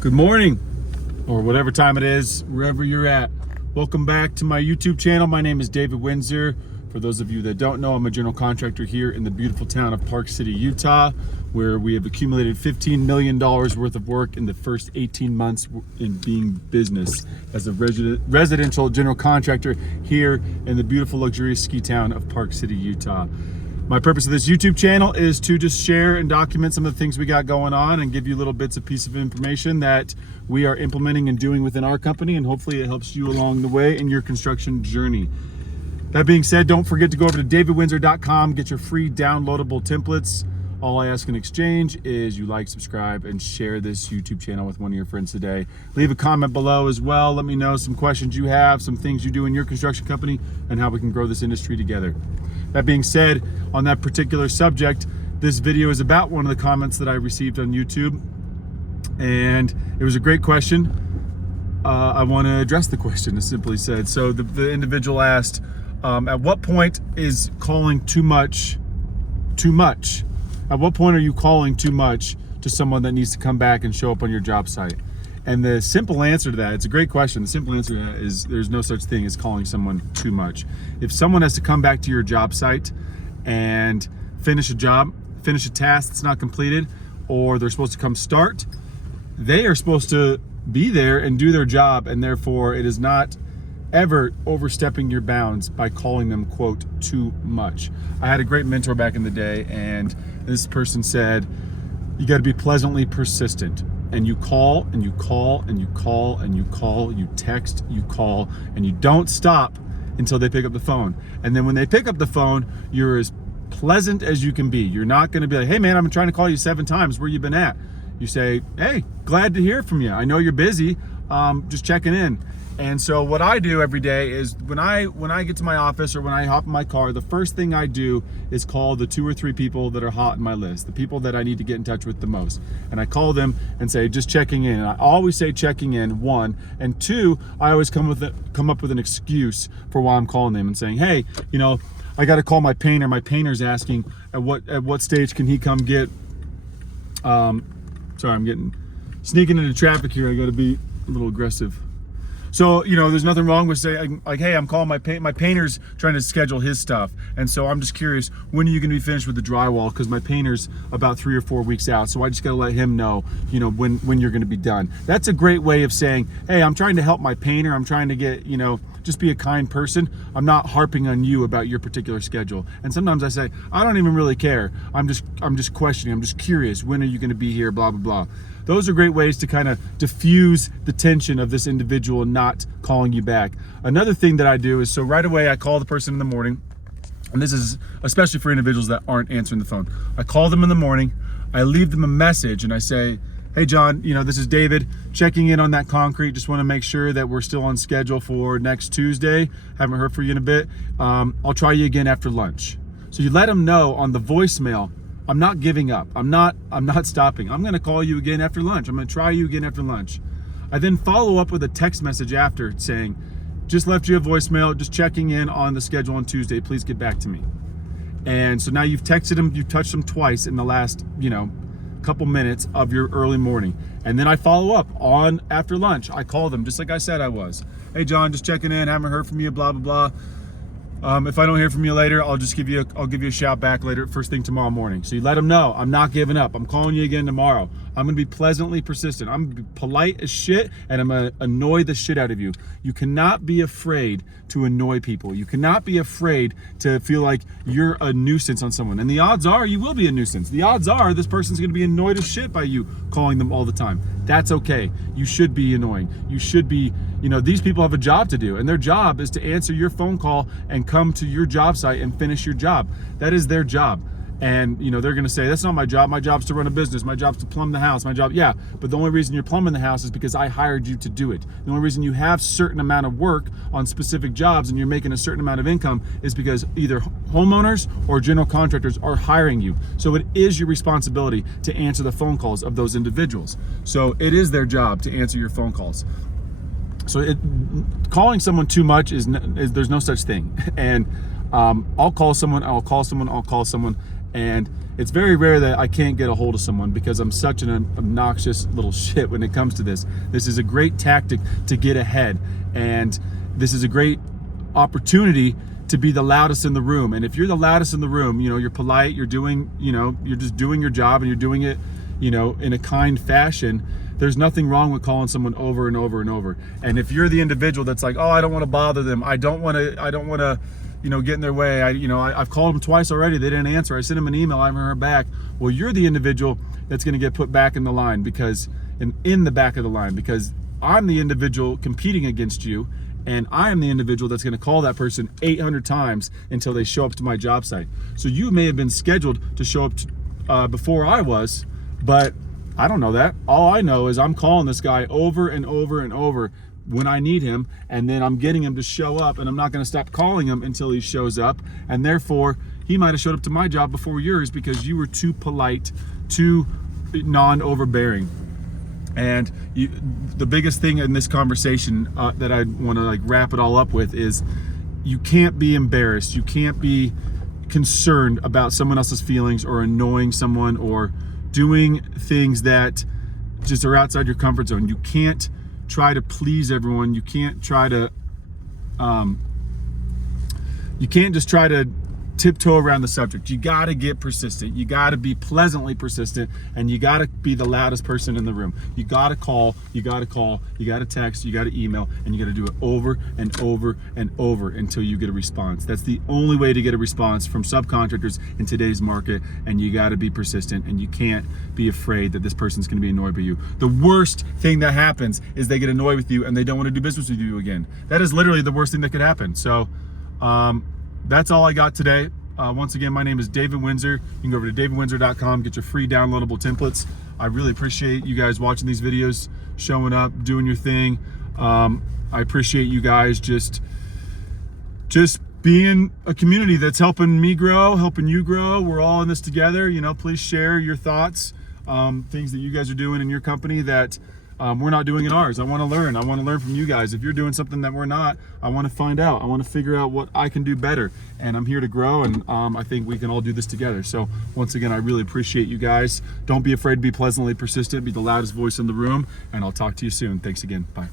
Good morning, or whatever time it is, wherever you're at. Welcome back to my YouTube channel. My name is David Windsor. For those of you that don't know, I'm a general contractor here in the beautiful town of Park City, Utah, where we have accumulated $15 million worth of work in the first 18 months in being business as a residential general contractor here in the beautiful luxurious ski town of Park City, Utah. My purpose of this YouTube channel is to just share and document some of the things we got going on and give you little bits of piece of information that we are implementing and doing within our company, and hopefully it helps you along the way in your construction journey. That being said, don't forget to go over to davidwindsor.com, get your free downloadable templates. All I ask in exchange is you like, subscribe, and share this YouTube channel with one of your friends today. Leave a comment below as well. Let me know some questions you have, some things you do in your construction company, and how we can grow this industry together. That being said, on that particular subject, this video is about one of the comments that I received on YouTube, and it was a great question. I want to address the question, as simply said. So the individual asked, at what point is calling too much too much? At what point are you calling too much to someone that needs to come back and show up on your job site? And the simple answer to that, it's a great question. The simple answer to that is there's no such thing as calling someone too much. If someone has to come back to your job site and finish a job, finish a task that's not completed, or they're supposed to come start, they are supposed to be there and do their job, and therefore it is not ever overstepping your bounds by calling them, quote, too much. I had a great mentor back in the day, and this person said, you got to be pleasantly persistent. And you call and you call and you call and you call, you text, you call, and you don't stop until they pick up the phone. And then when they pick up the phone, you're as pleasant as you can be. You're not going to be like, hey man, I've been trying to call you 7 times. Where you been at? You say, hey, glad to hear from you. I know you're busy. Just checking in. And so what I do every day is when I get to my office or when I hop in my car, the first thing I do is call the 2 or 3 people that are hot in my list, the people that I need to get in touch with the most. And I call them and say, just checking in. And I always say checking in, 1. And 2, I always come up with an excuse for why I'm calling them and saying, hey, you know, I got to call my painter. My painter's asking at what stage can he come get, sorry, I'm sneaking into traffic here. I got to be a little aggressive. So, you know, there's nothing wrong with saying, like, hey, I'm calling my painter's trying to schedule his stuff. And so I'm just curious, when are you going to be finished with the drywall? Because my painter's about 3 or 4 weeks out. So I just got to let him know, you know, when you're going to be done. That's a great way of saying, hey, I'm trying to help my painter. I'm trying to get, you know, just be a kind person. I'm not harping on you about your particular schedule. And sometimes I say, I don't even really care. I'm just questioning. I'm just curious. When are you going to be here? Blah, blah, blah. Those are great ways to kind of diffuse the tension of this individual not calling you back. Another thing that I do is, so right away I call the person in the morning, and this is especially for individuals that aren't answering the phone. I call them in the morning, I leave them a message, and I say, hey John, you know, this is David checking in on that concrete. Just want to make sure that we're still on schedule for next Tuesday. Haven't heard from you in a bit. I'll try you again after lunch. So you let them know on the voicemail, I'm not giving up. I'm not stopping. I'm going to call you again after lunch. I'm going to try you again after lunch. I then follow up with a text message after saying, just left you a voicemail, just checking in on the schedule on Tuesday. Please get back to me. And so now you've texted them, you've touched them twice in the last, you know, couple minutes of your early morning. And then I follow up on after lunch. I call them just like I said I was. Hey John, just checking in, haven't heard from you, blah, blah, blah. If I don't hear from you later, I'll give you a shout back later, first thing tomorrow morning. So you let them know, I'm not giving up. I'm calling you again tomorrow. I'm gonna be pleasantly persistent. I'm gonna be polite as shit, and I'm gonna annoy the shit out of you. You cannot be afraid to annoy people. You cannot be afraid to feel like you're a nuisance on someone. And the odds are you will be a nuisance. The odds are this person's gonna be annoyed as shit by you calling them all the time. That's okay. You should be annoying. You should be, you know, these people have a job to do, and their job is to answer your phone call and come to your job site and finish your job. That is their job. And, you know, they're going to say, that's not my job. My job's to run a business. My job's to plumb the house. My job, yeah. But the only reason you're plumbing the house is because I hired you to do it. The only reason you have certain amount of work on specific jobs and you're making a certain amount of income is because either homeowners or general contractors are hiring you. So it is your responsibility to answer the phone calls of those individuals. So it is their job to answer your phone calls. So calling someone too much is there's no such thing. And I'll call someone, and It's very rare that I can't get a hold of someone because I'm such an obnoxious little shit when it comes to this. This is a great tactic to get ahead, and this is a great opportunity to be the loudest in the room. And if you're the loudest in the room, you know, you're polite, you're doing, you know, you're just doing your job and you're doing it, you know, in a kind fashion, there's nothing wrong with calling someone over and over and over. And if you're the individual that's like, oh, I don't want to bother them, I don't want to, you know, get in their way. I've called them twice already. They didn't answer. I sent them an email. I haven't heard back. Well, you're the individual that's going to get put back in the line because in the back of the line, because I'm the individual competing against you, and I am the individual that's going to call that person 800 times until they show up to my job site. So you may have been scheduled to show up before I was, but I don't know that. All I know is I'm calling this guy over and over and over when I need him, and then I'm getting him to show up, and I'm not going to stop calling him until he shows up. And therefore, he might have showed up to my job before yours because you were too polite, too non-overbearing. And the biggest thing in this conversation that I want to like wrap it all up with is you can't be embarrassed. You can't be concerned about someone else's feelings or annoying someone or doing things that just are outside your comfort zone. You can't try to please everyone. You can't try to, you can't just try to tiptoe around the subject. You got to get persistent. You got to be pleasantly persistent, and you got to be the loudest person in the room. You got to call, you got to text, you got to email, and you got to do it over and over and over until you get a response. That's the only way to get a response from subcontractors in today's market, and you got to be persistent, and you can't be afraid that this person's going to be annoyed by you. The worst thing that happens is they get annoyed with you and they don't want to do business with you again. That is literally the worst thing that could happen. So, that's all I got today. Once again, my name is David Windsor. You can go over to davidwindsor.com, get your free downloadable templates. I really appreciate you guys watching these videos, showing up, doing your thing. I appreciate you guys just being a community that's helping me grow, helping you grow. We're all in this together. You know, please share your thoughts, things that you guys are doing in your company that we're not doing in ours. I want to learn. I want to learn from you guys. If you're doing something that we're not, I want to find out. I want to figure out what I can do better. And I'm here to grow, and I think we can all do this together. So once again, I really appreciate you guys. Don't be afraid to be pleasantly persistent. Be the loudest voice in the room, and I'll talk to you soon. Thanks again. Bye.